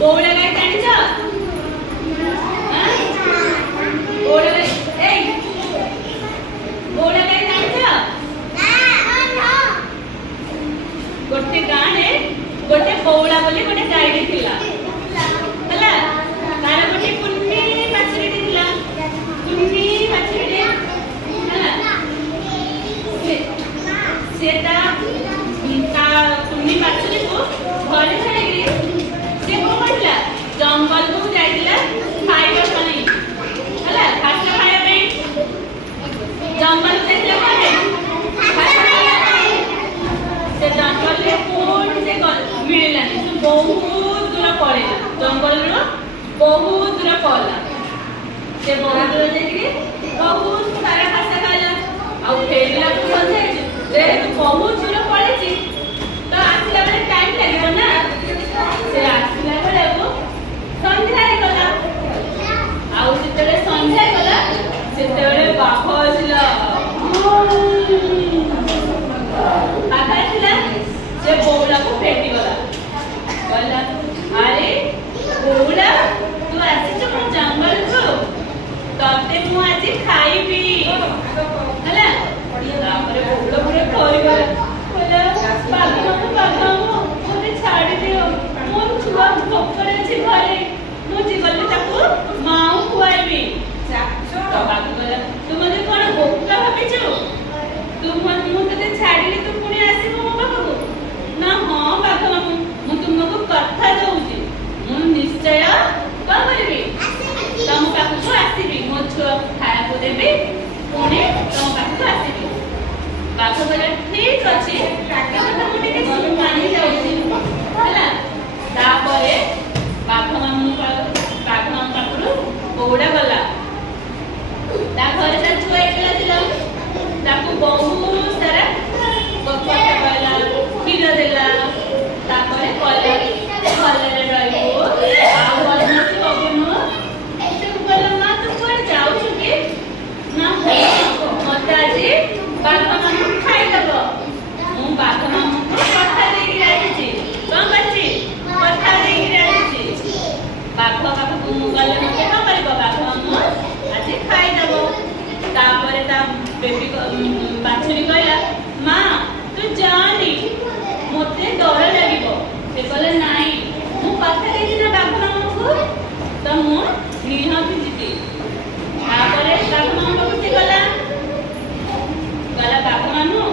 বৌড়া গাই জানিছ? বৌড়া গাই এই বৌড়া গাই জানিছ? गोटे गाँ रे गोटे बौला बोली गोटे गाईडी थिला हला तार गोटे कुन्नी बाछड़ी थिला कुन्नी बाछड़ी हला सेटा ता कुन्नी बाछड़ी को घरे छाड़ी से को करला जंगल को जाइला खाइबा पनी हला खासा खाया पे जंगल देखला कोने से जंगल रे कोन से मिललानी तो बहुत दूर पड़ेला जंगल रो बहुत दूर पड़ला से बहुत दूर जाई बहुत सारा खासा खाला आ फेरला तो संजे रे बहुत दूर पड़े छी तो आसिला बेले टाइम लागबो ना से आसिला बेले को संध्या गला आ जेतेले संध्या गला सेतेले बाप आसिला से बौला को फेटी गला कहला अरे बौला तू आसी छ जंगल को तते मु आज खाइबी हला तापर बौला पुरे कोई गला कहला बाबा मोते छाड़ी दियो मोर छुआ भोकरे छी घरे मु जी गले ताको माऊ खुआइबी तो बाबा कहला तू मने कोन भोकला भाबी छु तू मन मु तते छाड़ीली तू पुणी आसीबो मो पाखो ना हाँ बाबा मु तुमको कथा दउची मु निश्चय का करबी तम पाखो आसीबी मो छुआ खाया को देबी पुणी तम पाखो आसीबी बाबा बोले ठीक अछि काका तो मु टिके मानि जाउची हला तापरे बाबा मामू पाखरो बौड़ा गला ता घरे ता छुआ एकला दिला ताको बहुत सारा कथा कहला क्षीर देला तापरे कहला भलरे रहइबो आ बदमाश बबुनु से कहला मां तू कोन जाउ छु कि ना मते आजी बाबा मामू खाइ देबो मु बाबा मामू को कथा देकी आइछि कोन करछि कथा देकी आइछि बाबा बाबा को मु गले मते का करबो बाबा मामू आजी खाइ देबो तापरे ता बेबी बाछड़ी कहला मां तू जानी मते डर लागिबो से कहले नाही मु कथा देछि ना बाबा मामू को त मु निहाती जिति तापरे बाबा मामू को से कहला बाबा मामू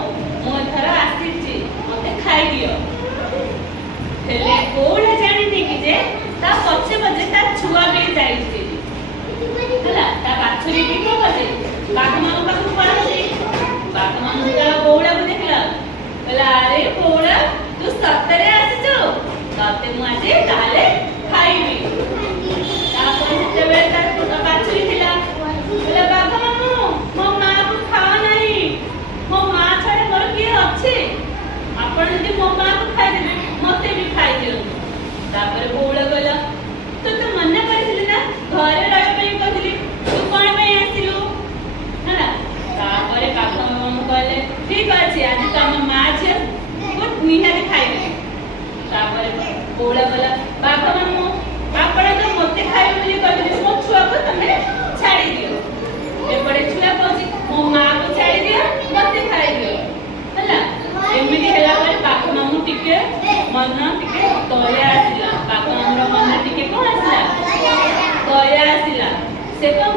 मु थरा आसीछि मते खाइ दियो हेले कोन जानि कि जे ता पछे बजे ता छुआ बे जाइछि हला ता बाछड़ी भी को बजे बाबा मामू पाखु पड़छि बाबा मामू का बौड़ा को देखला कहला अरे बौड़ा तू सतरे आसीछु तते मु आज ताले खाइबी तापर जेबे ता बाछड़ी थिला कहला बाबा मामू मो मां को खा नाही मो मां छाड़े मोर के अछि आपण जदि मो मां को खाइ देबे मते भी खाइ दियो तापर बौड़ा कहला तो मन्ना करथिले ना घरे रह पे कहथिली तू कोन पे आसिलु हला तापरे बाबा मामू कहले ठीक अछि आज तम माछ को निहारी खाइबे तापरे बौड़ा कहला बाबा मामू आपण तो मते खाइ बोली कहथिले मो छुआ को तमे छाड़ी दियो एपड़े छुआ कहछि मो मां को छाड़ी दियो मते खाइ दियो हला एमिति हेला पर बाबा मामू टिके मन टिके तले आसिला बाबा मामू मन टिके को आसिला तले आसिला से को